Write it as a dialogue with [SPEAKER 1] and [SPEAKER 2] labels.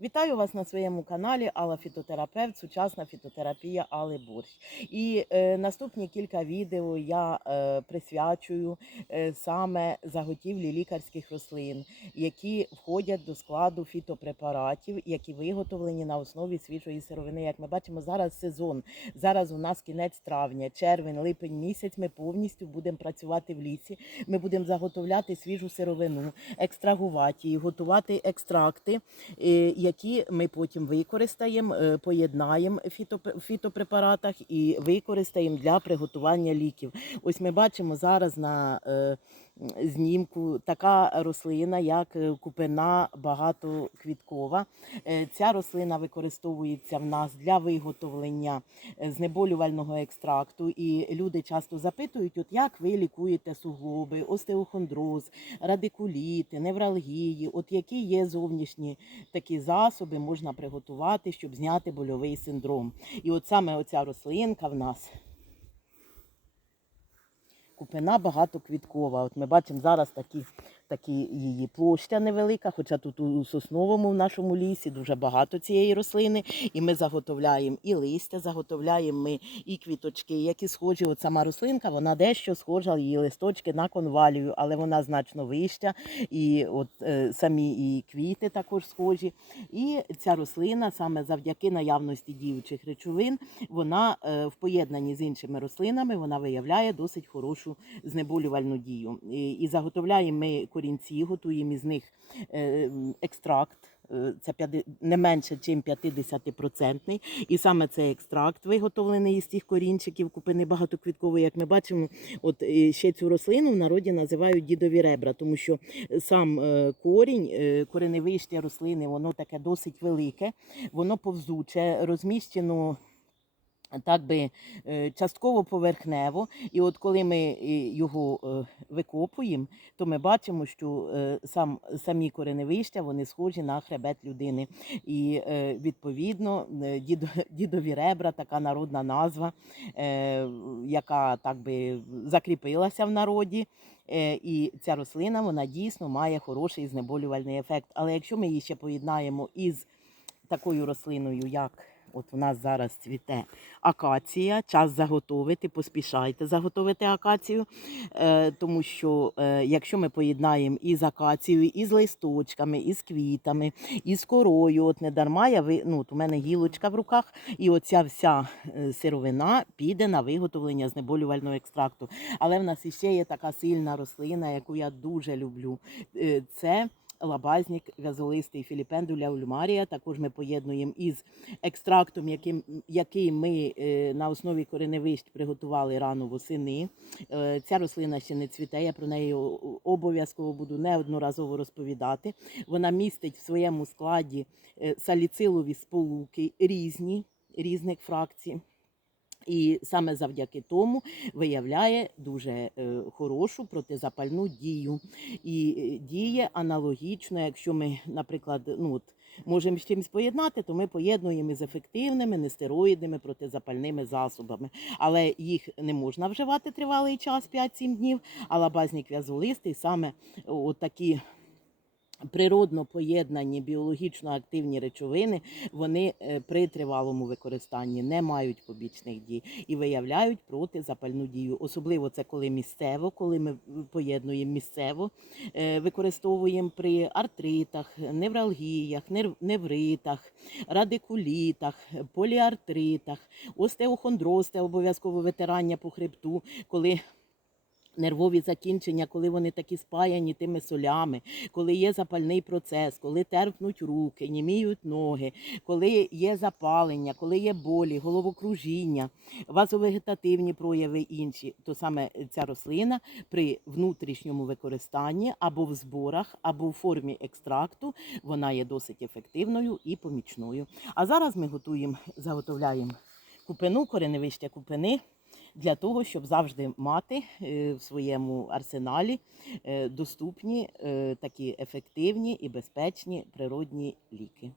[SPEAKER 1] Вітаю вас на своєму каналі Алла Фітотерапевт, сучасна фітотерапія Алли Борщ. І е, наступні кілька відео я е, присвячую е, саме заготівлі лікарських рослин, які входять до складу фітопрепаратів, які виготовлені на основі свіжої сировини. Як ми бачимо, зараз сезон. Зараз у нас кінець травня, червень, липень місяць. Ми повністю будемо працювати в лісі. Ми будемо заготовляти свіжу сировину, екстрагувати її, готувати екстракти. е, які ми потім використаємо, е, поєднаємо в фітопрепаратах і використаємо для приготування ліків. Ось ми бачимо зараз на е, знімку така рослина, як е, купина багатоквіткова. Е, Ця рослина використовується в нас для виготовлення е, знеболювального екстракту. І люди часто запитують, от як ви лікуєте суглоби, остеохондроз, радикуліти, невралгії, от які є зовнішні такі засоби можна приготувати, щоб зняти больовий синдром. І от саме оця рослинка в нас купина багатоквіткова. От ми бачимо зараз такі, такі її площа невелика, хоча тут у сосновому в нашому лісі дуже багато цієї рослини. І ми заготовляємо і листя, заготовляємо ми і квіточки, які схожі. От сама рослинка, вона дещо схожа, її листочки на конвалію, але вона значно вища. І от е, самі і квіти також схожі. І ця рослина саме завдяки наявності діючих речовин, вона е, в поєднанні з іншими рослинами вона виявляє досить хорошу знеболювальну дію. І, і заготовляємо ми корінці, готуємо із них е, екстракт. е, Це не менше, ніж 50%. І саме цей екстракт виготовлений із цих корінчиків купини багатоквіткової. Як ми бачимо, от е, ще цю рослину в народі називають дідові ребра, тому що сам корінь, кореневище рослини, воно таке досить велике, воно повзуче, розміщено. Так би е, частково поверхнево, і от коли ми е, його е, викопуємо, то ми бачимо, що сам самі кореневища вони схожі на хребет людини. І відповідно дідо, дідові ребра, така народна назва, яка так би закріпилася в народі. І ця рослина вона дійсно має хороший знеболювальний ефект. Але якщо ми її ще поєднаємо із такою рослиною, як от у нас зараз цвіте акація, час заготовити, поспішайте заготовити акацію, е, тому що е, якщо ми поєднаємо із акацією, із листочками, із квітами, із корою, от не дарма я ви, ну, от у мене гілочка в руках, і оця вся е, сировина піде на виготовлення знеболювального екстракту. Але в нас іще є така сильна рослина, яку я дуже люблю. Це лабазник в'язолистий Філіпендуля ульмарія. Також ми поєднуємо із екстрактом, яким, який ми е, на основі кореневищ приготували рано восени. Е, Ця рослина ще не цвіте, я про неї обов'язково буду неодноразово розповідати. Вона містить в своєму складі е, саліцилові сполуки різні, різних фракцій. І саме завдяки тому виявляє дуже е, хорошу протизапальну дію. І е, діє аналогічно, якщо ми, наприклад, ну от, можемо з чимось поєднати, то ми поєднуємо із ефективними нестероїдними протизапальними засобами. Але їх не можна вживати тривалий час 5-7 днів. А лабазник в'язолистий саме от такі природно поєднані біологічно активні речовини, вони е, при тривалому використанні не мають побічних дій і виявляють протизапальну дію. Особливо це коли місцево, коли ми поєднуємо місцево, е, використовуємо при артритах, невралгіях, невритах, радикулітах, поліартритах, остеохондроз, це обов'язково витирання по хребту, коли Нервові закінчення, коли вони такі спаяні тими солями, коли є запальний процес, коли терпнуть руки, німіють ноги, коли є запалення, коли є болі, головокружіння, вазовегетативні прояви інші, то саме ця рослина при внутрішньому використанні або в зборах, або в формі екстракту, вона є досить ефективною і помічною. А зараз ми готуємо, заготовляємо купину, кореневище купини для того, щоб завжди мати е, в своєму арсеналі е, доступні е, такі ефективні і безпечні природні ліки.